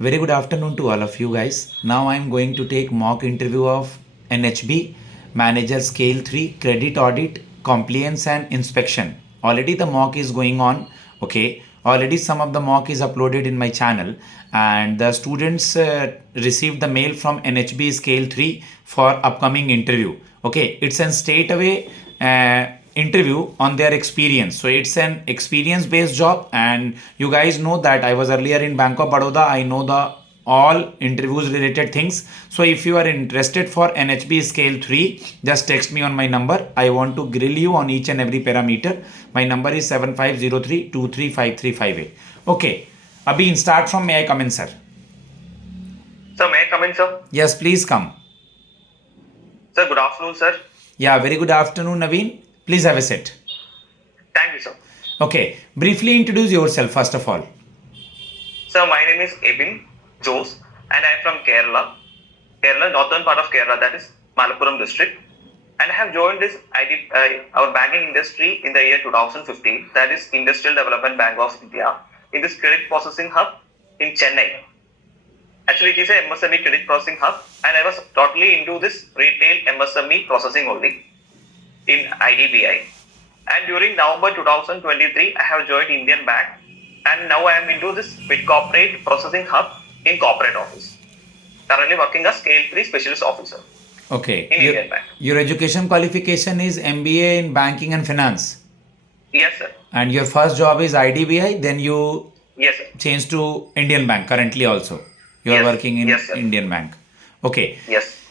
Very good afternoon to all of you guys. Now I am going to take mock interview of NHB Manager Scale 3 Credit Audit Compliance and Inspection. Already the mock is going on. Okay. Already some of the mock is uploaded in my channel and the students received the mail from NHB Scale 3 for upcoming interview. Okay. It's an straight away interview on their experience. So it's an experience based job, and you guys know that I was earlier in Bank of Baroda. I know the all interviews related things. So if you are interested for NHB scale 3, just text me on my number. I want to grill you on each and every parameter. My number is 7503235358. Okay. Abhi, start from may I come in, sir? Sir, may I come in, sir? Yes, please come. Sir, good afternoon, sir. Yeah, very good afternoon, Naveen. Please have a seat. Thank you, sir. Okay, briefly introduce yourself first of all. Sir, my name is Ebin Jose and I am from Kerala, northern part of Kerala, that is Malappuram district. And I have joined this our banking industry in the year 2015, that is Industrial Development Bank of India, in this credit processing hub in Chennai. Actually, it is a MSME credit processing hub, and I was totally into this retail MSME processing only in IDBI. And during November 2023, I have joined Indian Bank, and now I am into this mid-corporate processing hub in corporate office. Currently working as Scale 3 Specialist Officer. Okay. In Indian Bank. Your education qualification is MBA in Banking and Finance. Yes, sir. And your first job is IDBI, then you Yes, sir. changed to Indian Bank currently also. You are working in Indian Bank. Okay. Yes.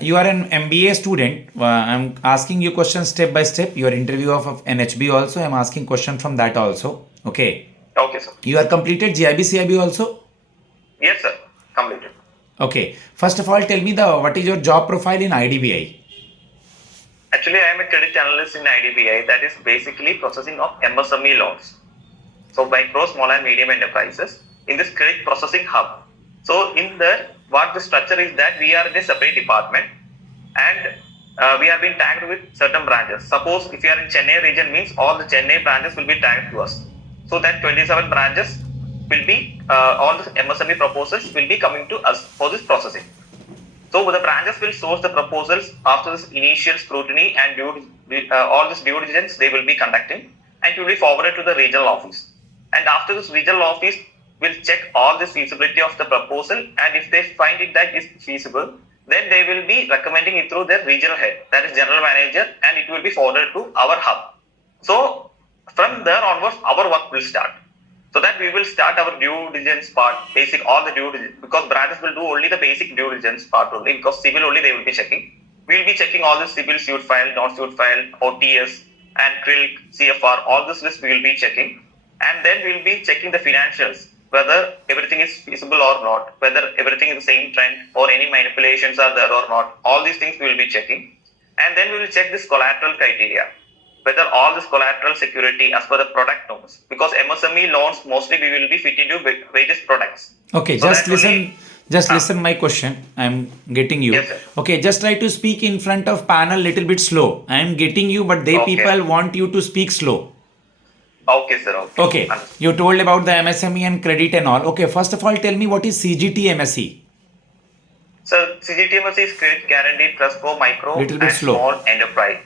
You are an MBA student. I'm asking you questions step by step. Your interview of NHB also. I'm asking question from that also. Okay. Okay, sir. You are completed GIB CIB also? Yes, sir. Completed. Okay. First of all, tell me what is your job profile in IDBI? Actually, I am a credit analyst in IDBI, that is basically processing of MSME loans. So micro, small and medium enterprises in this credit processing hub. So in there, what the structure is that we are in a separate department and we have been tagged with certain branches. Suppose if you are in Chennai region, means all the Chennai branches will be tagged to us. So that 27 branches will be, all the MSME proposals will be coming to us for this processing. So the branches will source the proposals after this initial scrutiny and all this due diligence they will be conducting, and it will be forwarded to the regional office. And after this regional office will check all this feasibility of the proposal, and if they find it that is feasible, then they will be recommending it through their regional head, that is general manager, and it will be forwarded to our hub. So from there onwards, our work will start. So that we will start our due diligence part, all the due diligence, because branches will do only the basic due diligence part only, because civil only they will be checking. We will be checking all the civil suit file, non-suit file, OTS, and CRILC, CFR, all this list we will be checking. And then we will be checking the financials, whether everything is feasible or not, whether everything is the same trend or any manipulations are there or not. All these things we will be checking. And then we will check this collateral criteria, whether all this collateral security as per the product norms, because MSME loans mostly we will be fitting to various products. Okay, so listen my question. I'm getting you. Yes, sir. Okay, just try to speak in front of panel little bit slow. I'm getting you, but people want you to speak slow. Okay, sir. Okay. You told about the MSME and credit and all. Okay, first of all, tell me what is CGT MSE? So CGT MSE is Credit Guaranteed Trust for Micro and Small Enterprise.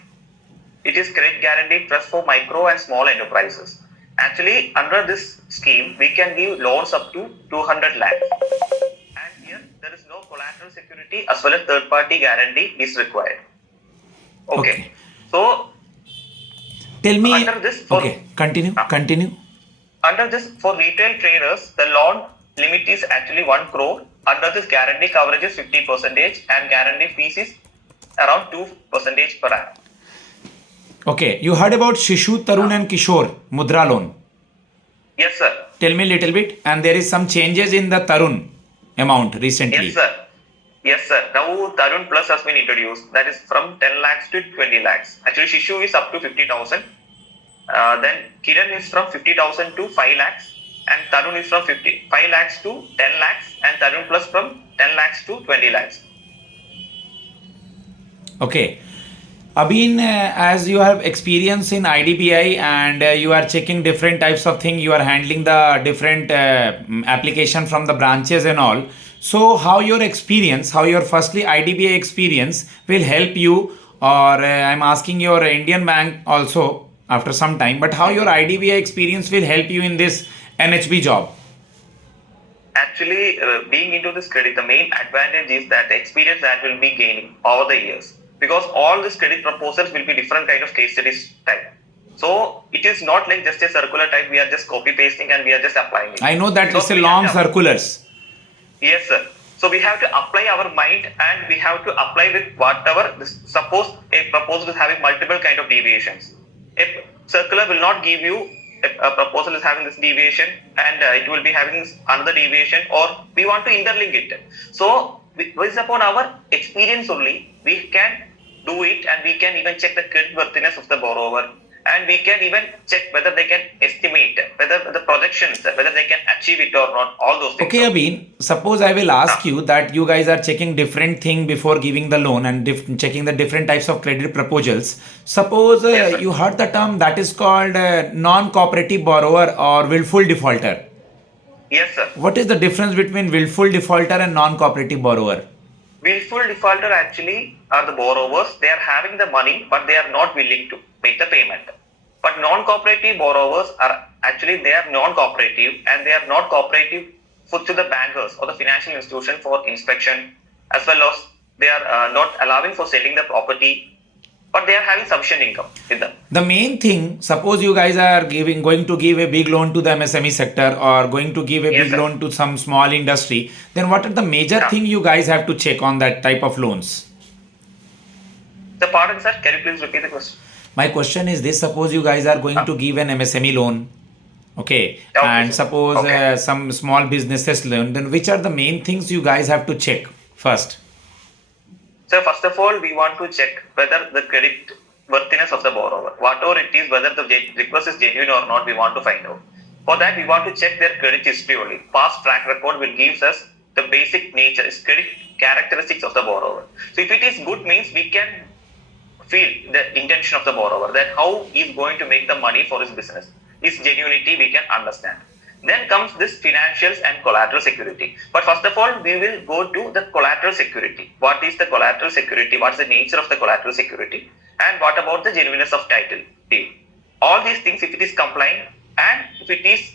It is Credit Guaranteed Trust for Micro and Small Enterprises. Actually, under this scheme, we can give loans up to 200 lakhs. And here, there is no collateral security as well as third-party guarantee is required. Okay. So, tell me. Under this, continue. Under this, for retail traders, the loan limit is actually 1 crore. Under this, guarantee coverage is 50% and guarantee fees is around 2% per annum. Okay, you heard about Shishu, Tarun and Kishore Mudra loan? Yes, sir. Tell me a little bit. And there is some changes in the Tarun amount recently. Yes, sir. Yes, sir. Now Tarun Plus has been introduced. That is from 10 lakhs to 20 lakhs. Actually, Shishu is up to 50,000. Then Kiran is from 50,000 to 5 lakhs. And Tarun is from 5 lakhs to 10 lakhs. And Tarun Plus from 10 lakhs to 20 lakhs. Okay. Abhin, as you have experience in IDBI and you are checking different types of thing, you are handling the different application from the branches and all. So, how your experience, how your firstly IDBI experience will help you, or I'm asking your Indian bank also after some time, but how your IDBI experience will help you in this NHB job? Actually, being into this credit, the main advantage is that the experience that will be gaining over the years, because all these credit proposals will be different kind of case studies type. So it is not like just a circular type. We are just copy pasting and we are just applying it. I know that it's Because a we have long to, circulars. yes, sir. So we have to apply our mind and we have to apply with whatever. Suppose a proposal is having multiple kind of deviations. A circular will not give you a proposal is having this deviation and it will be having this another deviation, or we want to interlink it. So based upon our experience only, we can do it, and we can even check the credit worthiness of the borrower, and we can even check whether they can estimate, whether the projections, whether they can achieve it or not, all those things. Okay, Abhin, suppose I will ask Ah, you that you guys are checking different thing before giving the loan and checking the different types of credit proposals. Suppose yes, sir. you heard the term that is called non-cooperative borrower or willful defaulter. Yes, sir. What is the difference between willful defaulter and non-cooperative borrower? Willful defaulter actually are the borrowers. They are having the money, but they are not willing to make the payment. But non-cooperative borrowers are actually they are non-cooperative, and they are not cooperative to the bankers or the financial institution for inspection, as well as they are not allowing for selling the property, but they are having sufficient income with them. The main thing, suppose you guys are going to give a big loan to the MSME sector or going to give a Yes, big sir. loan to some small industry, then what are the major Yeah. thing you guys have to check on that type of loans? The pardon, sir. Can you please repeat the question? My question is this: suppose you guys are going to give an MSME loan, okay, Yeah, okay, and sir. suppose Okay. some small businesses loan, then which are the main things you guys have to check first? So first of all, we want to check whether the credit worthiness of the borrower, whatever it is, whether the request is genuine or not, we want to find out. For that, we want to check their credit history only. Past track record will give us the basic nature, is credit characteristics of the borrower. So if it is good, means we can feel the intention of the borrower, that how he is going to make the money for his business. His genuinity we can understand. Then comes this financials and collateral security. But first of all, we will go to the collateral security. What is the collateral security? What is the nature of the collateral security? And what about the genuineness of title deed? All these things, if it is compliant and if it is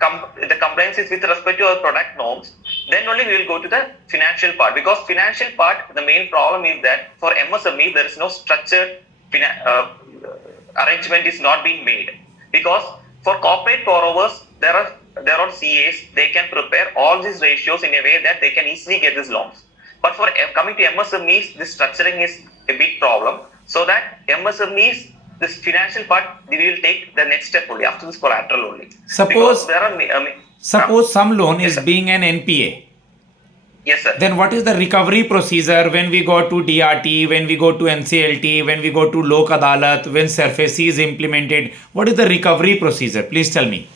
the compliance is with respect to our product norms, then only we will go to the financial part. Because financial part, the main problem is that for MSME there is no structured arrangement is not being made. Because for corporate borrowers there are CAs, they can prepare all these ratios in a way that they can easily get these loans. But for coming to MSMEs, this structuring is a big problem. So that MSMEs, this financial part, we will take the next step only after this collateral only. Because Suppose there are suppose some loan yes, is sir. being an NPA. Yes, sir. Then what is the recovery procedure when we go to DRT, when we go to NCLT, when we go to Lok Adalat, when SURFACE is implemented? What is the recovery procedure? Please tell me.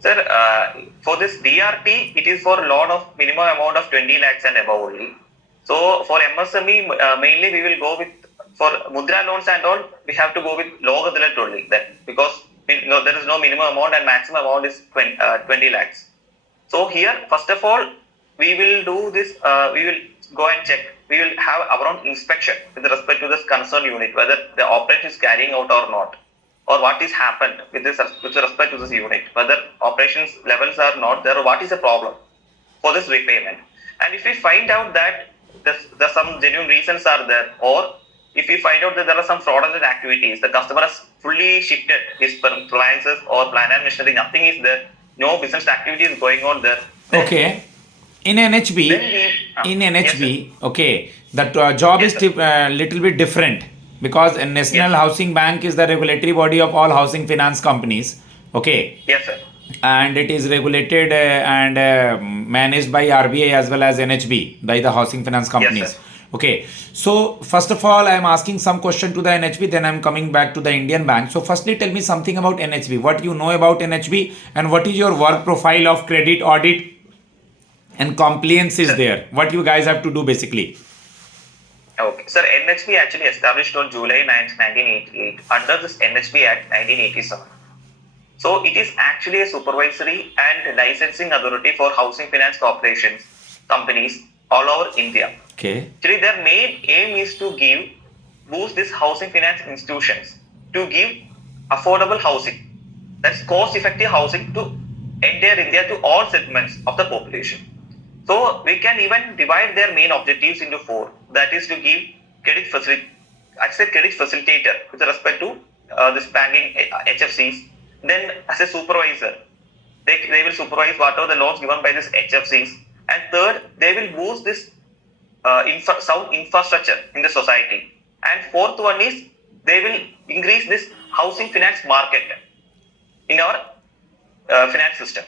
Sir, for this DRT, it is for loan of minimum amount of 20 lakhs and above only. So for MSME, mainly we will go with, for Mudra loans and all, we have to go with Lok Adalat only. That because there is no minimum amount and maximum amount is 20 lakhs. So here, first of all, we will do this, we will go and check. We will have our own inspection with respect to this concerned unit, whether the operation is carrying out or not, or what is happened with respect to this unit, whether operations levels are not there, or what is the problem for this repayment. And if we find out that there's some genuine reasons are there, or if we find out that there are some fraudulent activities, the customer has fully shifted his appliances or plant and machinery, nothing is there, no business activity is going on there. Then, Okay. In NHB, then we, in yes, sir. NHB, okay, that job Yes, is sir. little bit different because a National Yes. Housing Bank is the regulatory body of all housing finance companies. Okay, Yes, sir. and it is regulated and managed by RBI as well as NHB by the housing finance Yes, companies. sir. Okay, so first of all, I am asking some question to the NHB, then I am coming back to the Indian bank. So, firstly, tell me something about NHB. What you know about NHB, and what is your work profile of credit audit and compliance is Sir. there? What you guys have to do basically? Okay. Sir, NHB actually established on July 9th, 1988 under this NHB Act 1987. So it is actually a supervisory and licensing authority for housing finance corporations, companies all over India. Okay. Actually, their main aim is to boost these housing finance institutions to give affordable housing, that's cost-effective housing to entire India to all segments of the population. So we can even divide their main objectives into four. That is to give credit facilitator with respect to this banking HFCs. Then as a supervisor, they will supervise whatever the loans given by this HFCs. And third, they will boost this sound infrastructure in the society. And fourth one is they will increase this housing finance market in our finance system.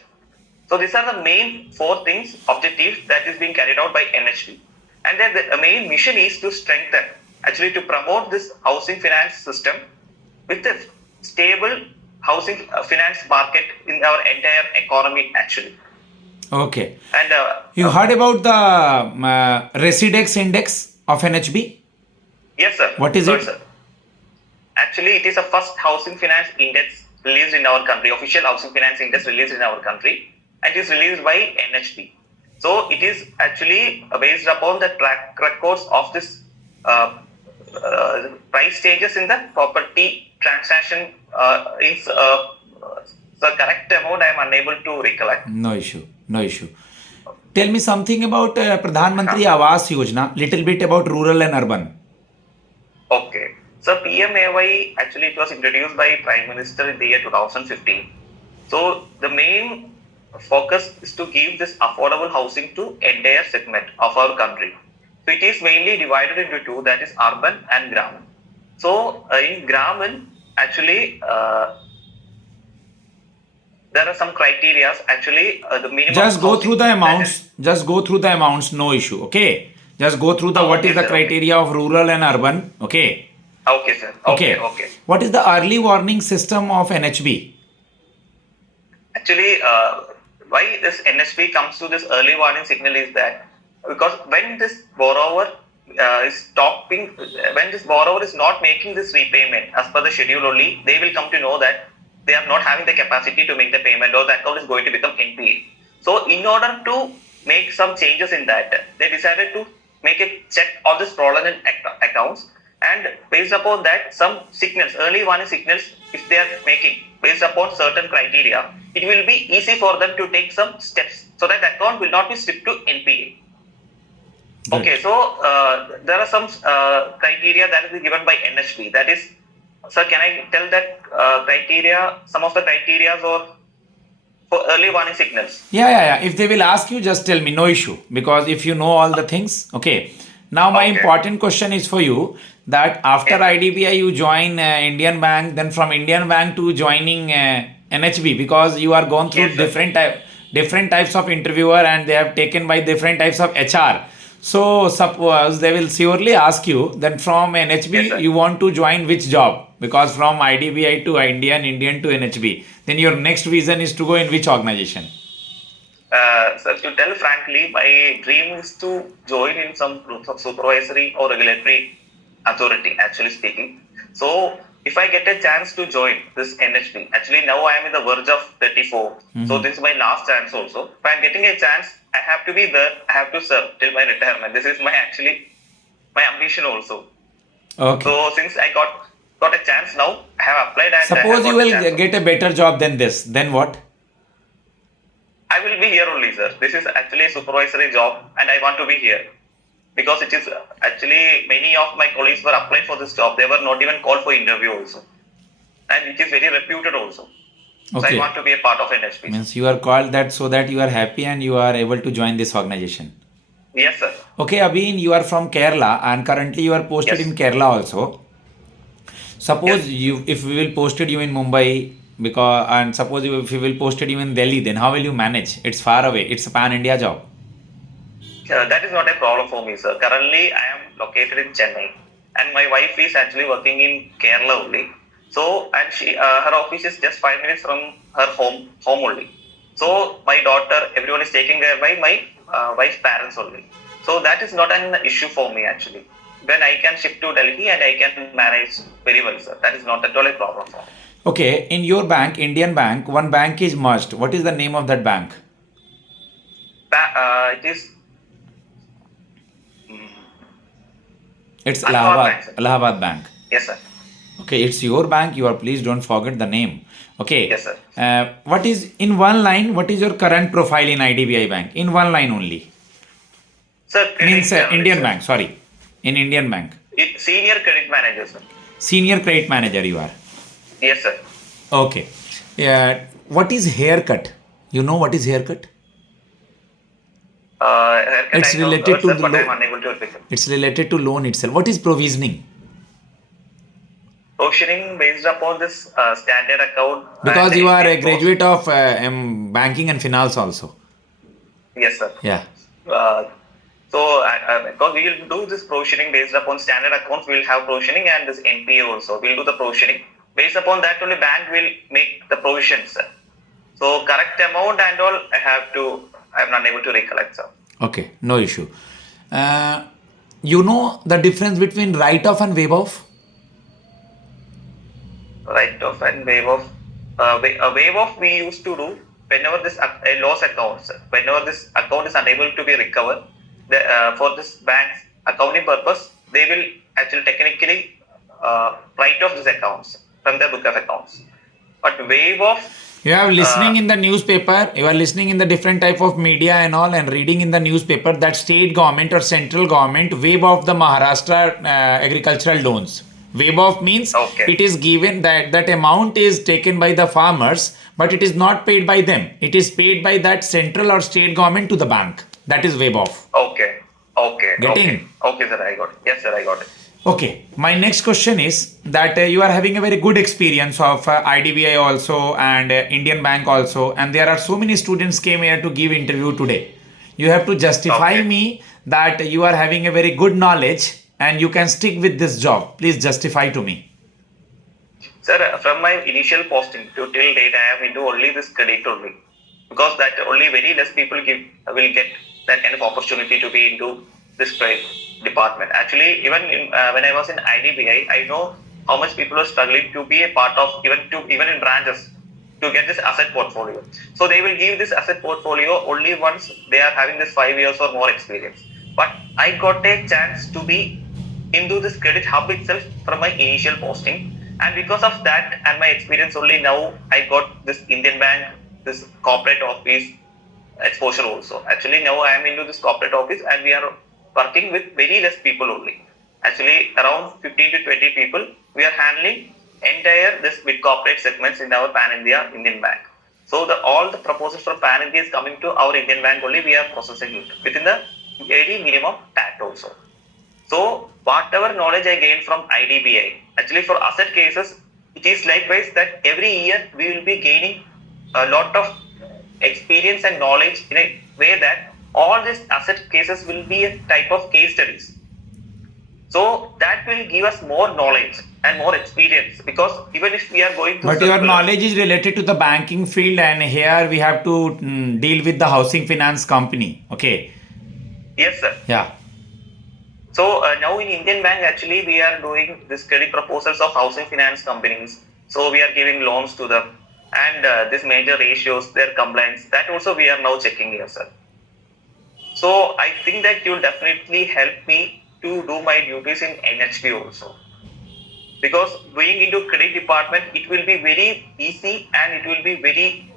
So these are the main four things, objectives that is being carried out by NHB. And then the main mission is to strengthen, actually to promote this housing finance system with a stable housing finance market in our entire economy actually. Okay. And You heard about the Residex index of NHB? yes, sir. What is it? Sir. Actually, it is the first housing finance index released in our country, official housing finance index released in our country, and it is released by NHB. So it is actually based upon the track records of this price changes in the property transaction. The correct amount I am unable to recollect. No issue. No issue. Tell me something about Pradhan Mantri Awas Yojana, little bit about rural and urban. Okay. So PMAY actually it was introduced by Prime Minister in the year 2015. So the main focus is to give this affordable housing to entire segment of our country. So it is mainly divided into two, that is urban and Graman. So in Graman, actually there are some criteria. Actually, the minimum. Just go through the amounts. Just go through the amounts. No issue. Okay. Just go through the what is the criteria of rural and urban. Okay. Okay, sir. Okay. What is the early warning system of NHB? Actually, why this NHB comes to this early warning signal is that because when this borrower when this borrower is not making this repayment as per the schedule only, they will come to know that they are not having the capacity to make the payment or the account is going to become NPA. So in order to make some changes in that, they decided to make a check of this fraudulent accounts, and based upon that some signals, early warning signals, if they are making based upon certain criteria, it will be easy for them to take some steps so that the account will not be slipped to NPA. Okay, so there are some criteria that is given by NHB. That is, sir, can I tell that criteria, some of the criteria or for early warning signals? Yeah. If they will ask you, just tell me. No issue. Because if you know all the things, okay. Now my important question is for you that after IDBI you join Indian Bank, then from Indian Bank to joining NHB, because you are gone through different types of interviewer and they have taken by different types of HR. So suppose they will surely ask you, then from NHB you want to join which job? Because from IDBI to Indian to NHB, then your next vision is to go in which organization? Sir, to tell frankly, my dream is to join in some supervisory or regulatory authority, actually speaking. So if I get a chance to join this NHB, actually now I am in the verge of 34. So this is my last chance also. If I am getting a chance, I have to be there. I have to serve till my retirement. This is my ambition also. Okay. So since I got a chance now, I have applied. And suppose you will get a better job than this, then what? I will be here only, sir. This is actually a supervisory job and I want to be here. Because it is actually many of my colleagues were applying for this job. They were not even called for interview also. And it is very reputed also. So I want to be a part of NHB. Means you are called that so that you are happy and you are able to join this organization. Yes, sir. Okay, Abhin, you are from Kerala and currently you are posted in Kerala also. Suppose if we will posted you in Mumbai, and suppose if we will posted you in Delhi, then how will you manage? It's far away. It's a pan-India job. That is not a problem for me, sir. Currently, I am located in Chennai, and my wife is actually working in Kerala only. So, and her office is just 5 minutes from her home only. So, my daughter, everyone is taken care by my wife's parents only. So, that is not an issue for me actually. when I can shift to Delhi and I can manage very well, sir. That is not at all a problem for me. Okay, in your bank, Indian Bank, one bank is merged. What is the name of that bank? It is It's Allahabad Bank, sir. Allahabad Bank. Yes, sir. Okay, it's your bank. You are, please don't forget the name. Okay. Yes, sir. What is, in one line, what is your current profile in IDBI Bank? In one line only. Sir, credit Means analyst, Indian sir. Bank, sorry. In Indian Bank. Senior credit manager, sir. Senior credit manager you are. Yes, sir. Okay. What is haircut? You know what is haircut? Haircut It's I know, related to sir, the but I am loan. unable to pick up. It's related to loan itself. What is provisioning? Provisioning based upon this standard account. Because and you are a it goes- graduate of banking and finance also. Yes, sir. Yeah. Because we will do this provisioning based upon standard accounts, we will have provisioning and this NPA also. We will do the provisioning. Based upon that only bank will make the provisions, sir. So correct amount and all I am unable to recollect, sir. Okay, no issue. You know the difference between write-off and waive-off? Write-off and waive-off. Waive-off we used to do whenever this a loss account, sir. Whenever this account is unable to be recovered, for this bank's accounting purpose, they will actually technically write off these accounts from their book of accounts. But waive off. You are listening in the newspaper, you are listening in the different type of media and all, and reading in the newspaper that state government or central government waive off the Maharashtra agricultural loans. Waive off means Okay. it is given that amount is taken by the farmers, but it is not paid by them. It is paid by that central or state government to the bank. That is waive off. Okay. Getting? Okay, sir, I got it. Yes, sir, I got it. Okay, my next question is that you are having a very good experience of IDBI also and Indian Bank also, and there are so many students came here to give interview today. You have to justify Okay. me that you are having a very good knowledge and you can stick with this job. Please justify to me. Sir, from my initial posting to till date, I am into only this credit only. Because that only very less people will get that kind of opportunity to be into this credit department. Actually, even when I was in IDBI, I know how much people are struggling to be a part of even in branches to get this asset portfolio. So they will give this asset portfolio only once they are having this 5 years or more experience. But I got a chance to be into this credit hub itself from my initial posting, and because of that and my experience only now I got this Indian Bank, this corporate office exposure also. Actually now I am into this corporate office and we are working with very less people only. Actually around 15 to 20 people we are handling entire this mid corporate segments in our Pan India Indian Bank. So all the proposals from Pan India is coming to our Indian Bank only, we are processing it within the very minimum tax also. So whatever knowledge I gained from IDBI, actually for asset cases, it is likewise that every year we will be gaining a lot of experience and knowledge in a way that all these asset cases will be a type of case studies. So that will give us more knowledge and more experience, because even if we are going to But your knowledge is related to the banking field, and here we have to deal with the housing finance company. Okay. Yes, sir. Yeah. So now in Indian Bank, actually we are doing this credit proposals of housing finance companies. So we are giving loans to them, and this major ratios, their compliance, that also we are now checking here, sir. So I think that you will definitely help me to do my duties in NHB also. Because going into credit department, it will be very easy and it will be very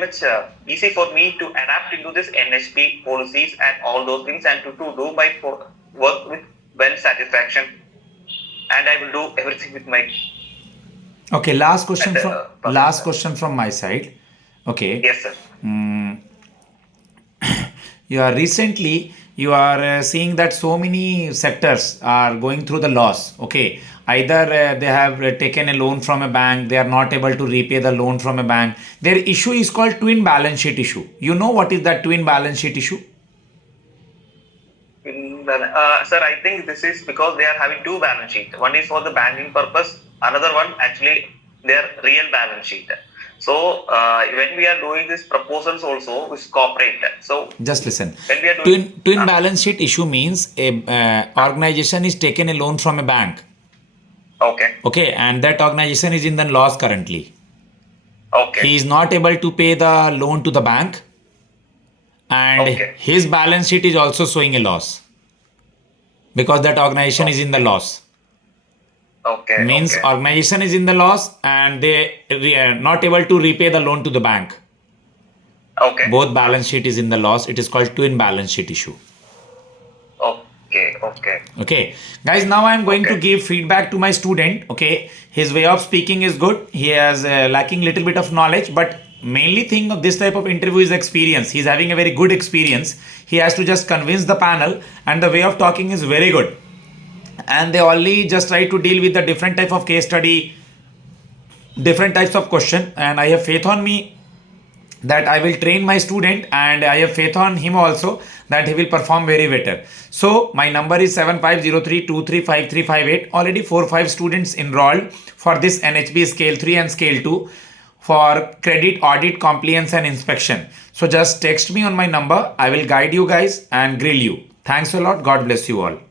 much easy for me to adapt into this NHB policies and all those things, and to do my work with well satisfaction, and I will do everything with my. Okay. Last question And, from last question from my side. Okay. Yes, sir. You are recently seeing that so many sectors are going through the loss. Okay, either they have taken a loan from a bank, they are not able to repay the loan from a bank. Their issue is called twin balance sheet issue. You know what is that twin balance sheet issue? Sir, I think this is because they are having two balance sheets. One is for the banking purpose, another one actually their real balance sheet. So when we are doing these proposals also with corporate, so Just listen. when we are doing Twin balance sheet issue means a organization is taken a loan from a bank. okay, Okay, and that organization is in the loss currently. okay, He is not able to pay the loan to the bank, and okay, his balance sheet is also showing a loss because that organization is in the loss. okay, Means okay, organization is in the loss and they are not able to repay the loan to the bank. okay, Both balance sheet is in the loss. It is called twin balance sheet issue. okay, okay, Okay, guys, now I am going to okay, give feedback to my student. Okay, his way of speaking is good. He has lacking little bit of knowledge, but mainly thing of this type of interview is experience. He's having a very good experience. He has to just convince the panel, and the way of talking is very good. And they only just try to deal with the different type of case study, different types of question, and I have faith on me that I will train my student, and I have faith on him also that he will perform very better. So my number is 7503235358. Already 4-5 students enrolled for this NHB Scale 3 and Scale 2 for credit, audit, compliance and inspection. So just text me on my number. I will guide you guys and grill you. Thanks a lot. God bless you all.